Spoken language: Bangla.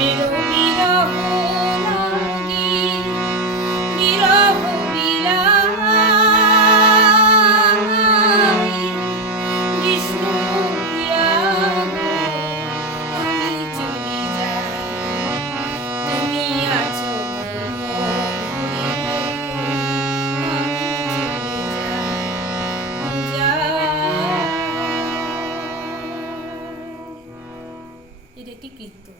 প্রেমেরও বিরহ লাগি, বিরহ বিলাই, কৃষ্ণ প্রিয়া গো, আমি চলি যাই, তুমি আছো ঘরে ঘরে, আমি চলে যাই। এটা একটি কীর্তন।